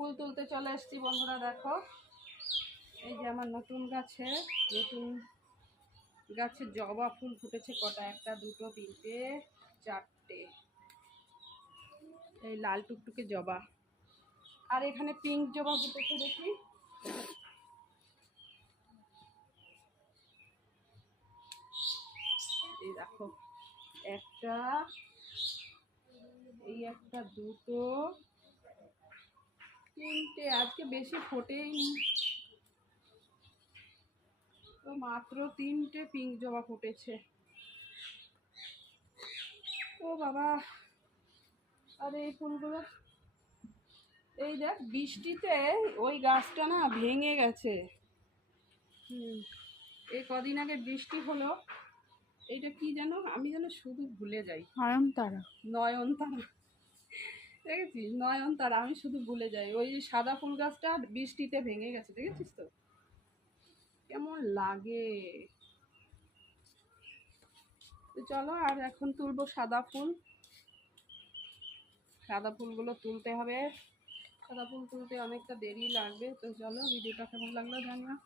ফুল তুলতে চলে এসেছি বন্ধুরা। দেখো এই যে আমার নতুন গাছে জবা ফুল ফুটেছে কটা, একটা দুটো তিনটে চারটে, এই লাল টুকটুকে জবা। আর এখানে পিঙ্ক জবা ফুটেছে, দেখি এই দেখো একটা, এই একটা দুটো তিনটে, আজকে বেশি ফোটেই তো, মাত্র তিনটে পিঙ্ক জবা ফুটেছে। ও বাবা, আর এই ফুলগুলো এই দেখ বৃষ্টিতে ওই গাছটা না ভেঙে গেছে। এই কদিন আগে বৃষ্টি হলো, এইটা কি যেন আমি যেন শুধু ভুলে যাই, নয়নতারা। নয়নতারা, দেখেছিস নয়নতারা, আমি শুধু ভুলে যাই। ওই সাদা ফুল গাছটা বৃষ্টিতে ভেঙে গেছে, দেখেছিস তো কেমন লাগে। তো চলো আর এখন তুলবো সাদা ফুল, সাদা ফুলগুলো তুলতে হবে। সাদা ফুল তুলতে অনেকটা দেরি লাগবে। তো চলো, ভিডিওটা কেমন লাগলো জানিও।